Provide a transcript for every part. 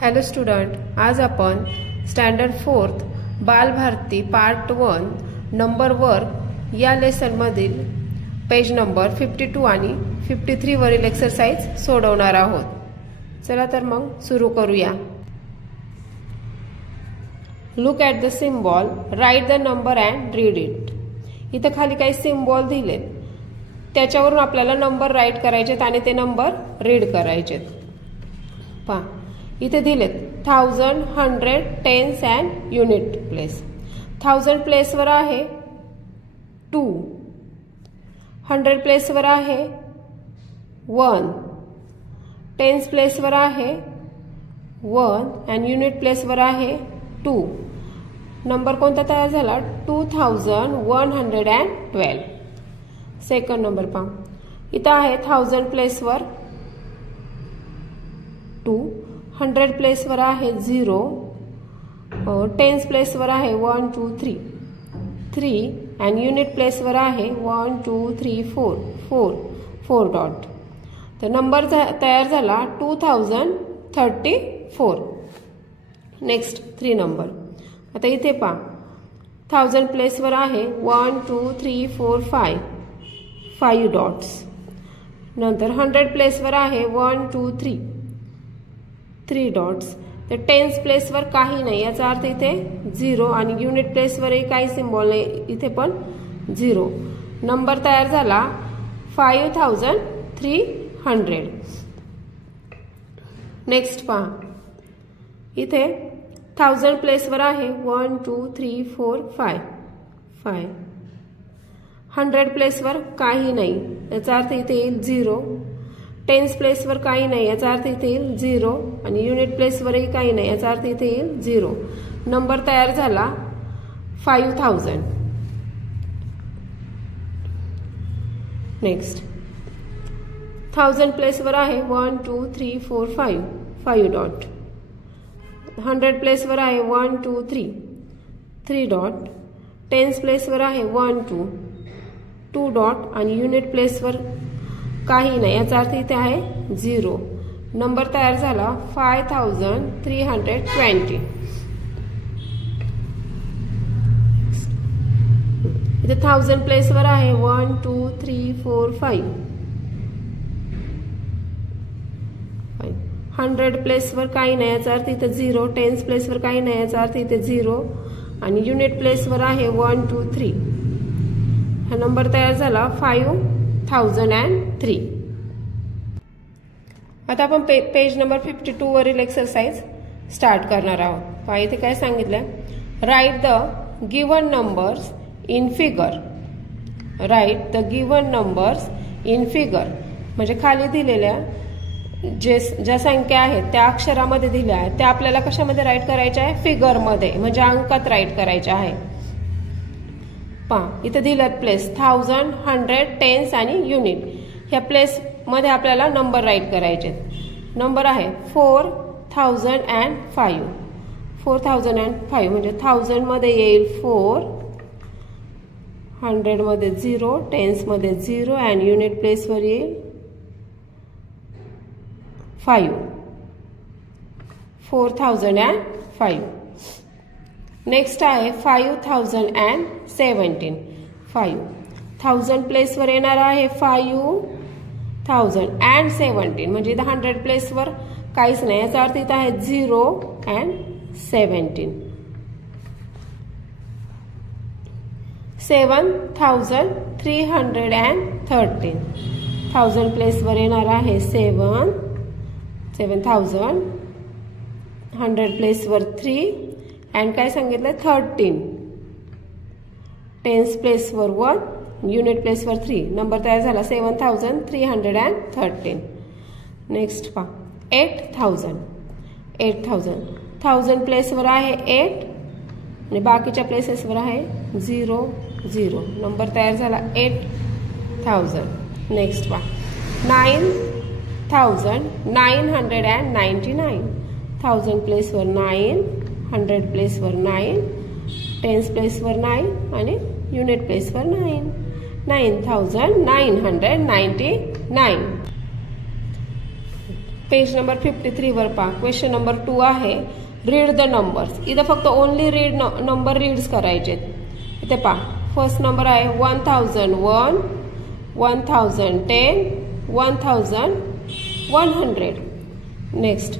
Hello student, आज आपण standard 4th Balbharati part 1 number work या लेसनमधील पेज नंबर 52 आणि 53 वरील एक्सरसाइज सोडवणार आहोत। चला तर मग सुरू करूया। Look at the symbol, write the number and read it. इथे खाली काही सिम्बॉल दिले, त्याच्यावरून आपल्याला नंबर राईट करायचेत आणि ते नंबर रीड करायचेत। पहा, इथे दिलेत 1000, 100, टेन्स अँड युनिट प्लेस। 1000 प्लेसवर आहे 2, 100 प्लेसवर आहे 1, टेन्स प्लेसवर आहे 1 आणि युनिट प्लेसवर आहे 2। नंबर कोणता तयार झाला? 2112। सेकंड नंबर पहा, इथं आहे 1000 प्लेसवर 2, 100 प्लेसवर आहे 0, टेन्स प्लेसवर आहे 1 2 3 आणि युनिट प्लेसवर आहे 1 2 3 4 डॉट। तर नंबर तयार झाला 2034। Next 3 number. आता इथे पहा, 1000 प्लेसवर आहे 1 2 3 4 5 डॉट्स। नंतर 100 प्लेसवर आहे 1 2 3 डॉट्स। तर टेन्स प्लेसवर काही नाही, याचा अर्थ इथे 0 आणि युनिट प्लेसवरही काही सिम्बॉल नाही, इथे पण 0। नंबर तयार झाला 5300। नेक्स्ट पहा, इथे 1000 प्लेसवर आहे 1 2 3 4 5 100 प्लेसवर काही नाही, याचा अर्थ इथे येईल 0। टेन्स प्लेसवर काही नाही, याचा अर्थ इथे येईल 0 आणि युनिट प्लेसवरही काही नाही, याचा अर्थ इथे येईल 0। नंबर तयार झाला 5000। नेक्स्ट 1000 प्लेसवर आहे 1 2 3 4 5 डॉट। 100 प्लेसवर आहे 1 2 3 डॉट। टेन्स प्लेसवर आहे 1 2 डॉट आणि युनिट प्लेसवर काही नाही, याचा अर्थ इथे आहे 0। नंबर तयार झाला 5320। इथे 1000 प्लेसवर आहे 1 2 3 4 5 100 प्लेसवर काही नाही, याचा अर्थ इथे 0। टेन्स प्लेसवर काही नाही, याचा अर्थ इथे 0 आणि युनिट प्लेसवर आहे 1 2 3। हा नंबर तयार झाला 5003। आता आपण पेज नंबर 52 वरील एक्सरसाइज स्टार्ट करणार आहोत। पहा, इथे काय सांगितलंय? Write the given numbers in figure. Write the given numbers in figure म्हणजे खाली दिलेल्या ज्या संख्या आहेत त्या अक्षरामध्ये दिल्या आहेत, त्या आपल्याला कशामध्ये राईट करायच्या आहे? फिगरमध्ये, म्हणजे अंकात राईट करायच्या आहे। पहा, इथे दिलं प्लेस 1000, 100, टेन्स आणि युनिट। ह्या प्लेस मध्ये आपल्याला नंबर राईट करायचे। नंबर आहे 4005। 4005 म्हणजे 1000 मध्ये येईल 4, 100 मध्ये 0, टेन्स मध्ये 0 आणि युनिट प्लेसवर येईल 5। 4005। नेक्स्ट आहे 5017। 5000 प्लेसवर येणार आहे 5017 म्हणजे 100 प्लेसवर काहीच नाही, याचा अर्थ इथं आहे 0 and 17। 7313। 1000 प्लेसवर येणार आहे 7000। 100 प्लेसवर 3 अँड काय सांगितलं? 13। टेन्स प्लेसवर 1, युनिट प्लेसवर 3। नंबर तयार झाला 7313। नेक्स्ट पहा, 8000। 1000 प्लेसवर आहे 8 आणि बाकीच्या प्लेसेसवर आहे 0 0। नंबर तयार झाला 8000। नेक्स्ट पहा, 9999। 1000 प्लेसवर 9, 100 प्लेसवर 9, टेन्स प्लेसवर 9 आणि युनिट प्लेसवर 9। 9999। पेज नंबर 53 वर पहा. क्वेश्चन नंबर 2 आहे, रीड द नंबर्स. इथं फक्त ओनली रीड नंबर रीड्स करायचे. इथे पहा, फर्स्ट नंबर आहे 1001, 1010, 1100. Next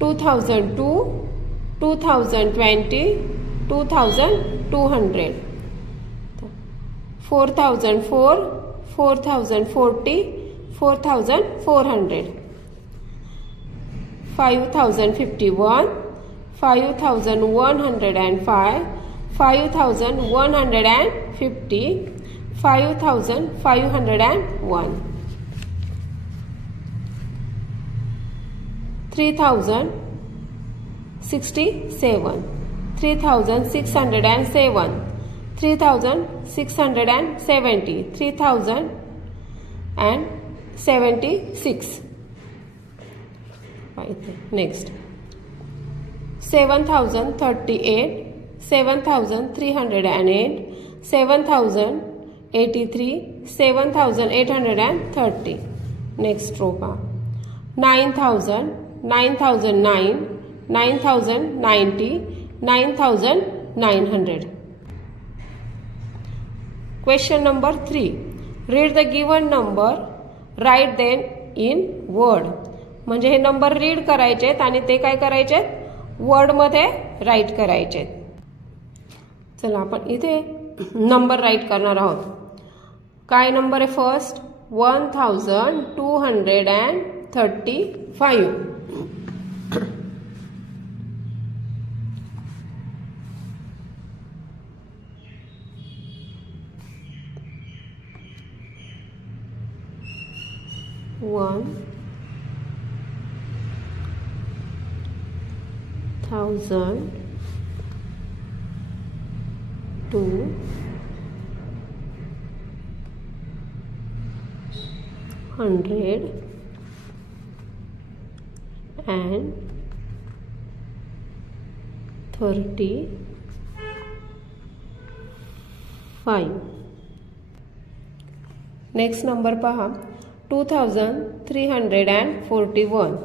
2002, 2020, 2200. 4004, 4040, 4400. 5051, 5105, 5150, 5501. 3067, 3607, 3670, 3076. Next 7038, 7308, 7083, 7830. Next row pa 9000, 9009, 9090, 9900. Question number 3. Read the given number, write them in word. म्हणजे हे नंबर रीड करायचे आहेत आणि ते काय करायचे आहेत, वर्ड मध्ये राईट करायचे आहेत. चला आपण इथे नंबर राईट करणार आहोत. काय नंबर आहे first, 1235. One 1000, 200 and 35. Next number पहा 2341.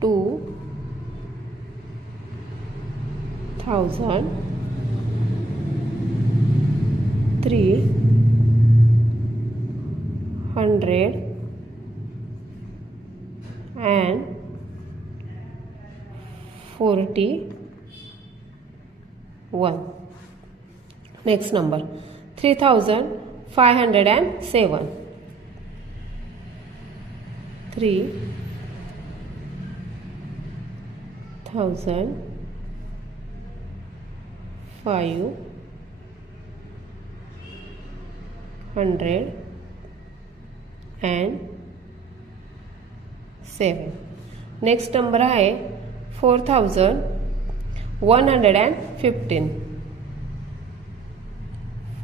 2341. Next number 3507. 3507. Next number आहे 4115.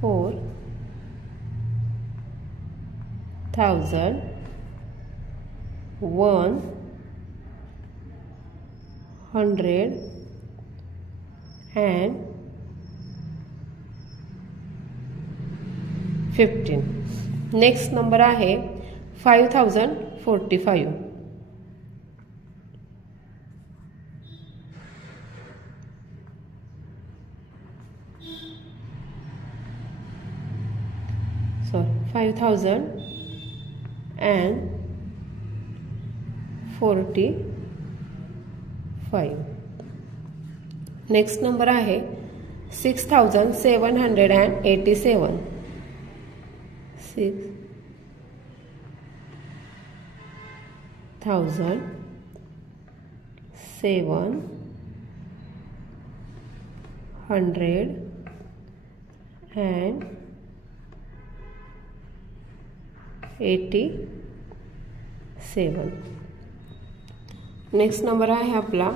4115. नेक्स्ट नंबर आहे 5045. 5045. नेक्स्ट नंबर आहे 6787. 6787. नेक्स्ट नंबर आहे आपला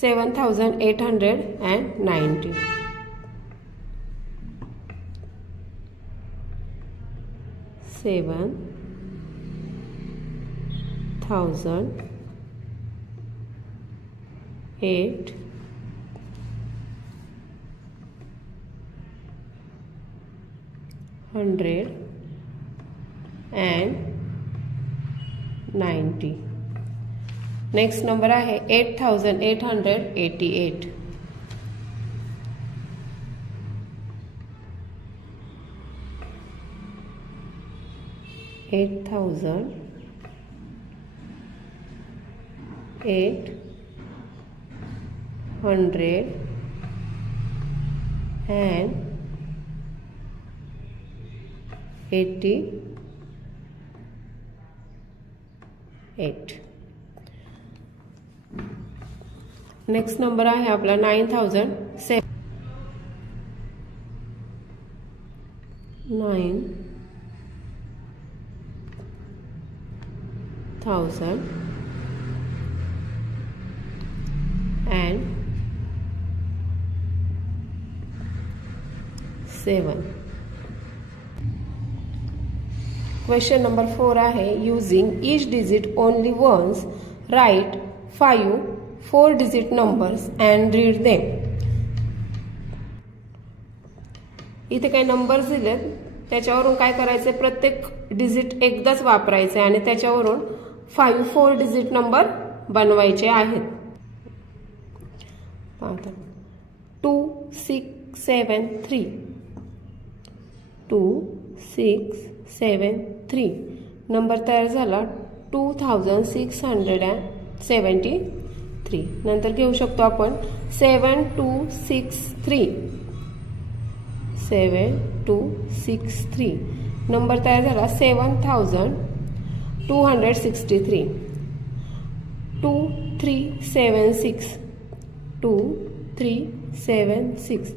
7890. 7890. and 90. नेक्स्ट नंबर आहे 8888. 8888. नेक्स्ट नंबर आहे आपला 9007. 9007. क्वेश्चन नंबर 4 आहे using each digit only once write 5 4 digit numbers and read them. इथे काही नंबर्स दिलेत, त्याच्यावरून काय करायचे, प्रत्येक डिजिट एकदाच वापरायचे आणि त्याच्यावरून 5 4 डिजिट नंबर बनवायचे आहेत. 2673. 2673 नंबर तयार झाला. 2673. नंतर घेऊ शकतो आपण 7263. 7263 नंबर तयार झाला. 7263. 2376. 2376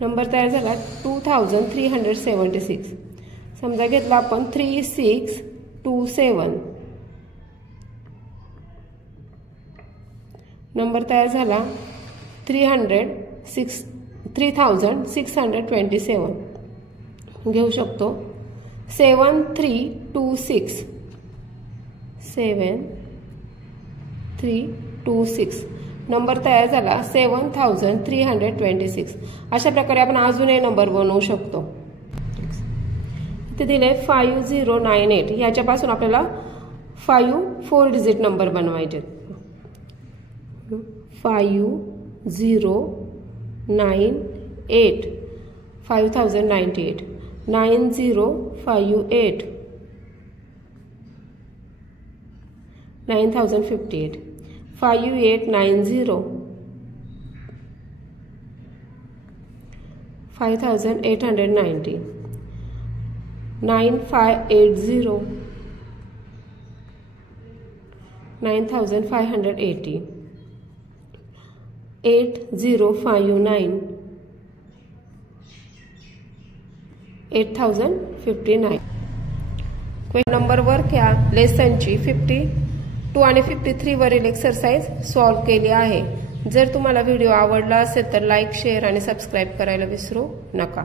नंबर तयार झाला. 2376. समजा घेतला आपण 3627. नंबर तयार झाला 3627. घेऊ शकतो 7326. 7326 नंबर तयार झाला 7326. अशा प्रकारे आपण अजूनही नंबर बनवू शकतो. इथे दिले 5098. याच्यापासून आपल्याला 5 4 डिजिट नंबर बनवायचे. 5098. 5098. 9058. 9058. 5890. 5890. 9580. 9580. 8059. 8059. नंबर वर्क या लेसनची 52 आणि 53 वरील एक्सरसाइज सॉल्व्ह केली आहे. जर तुम्हाला व्हिडिओ आवडला असेल तर लाईक, शेअर आणि सबस्क्राईब करायला विसरू नका.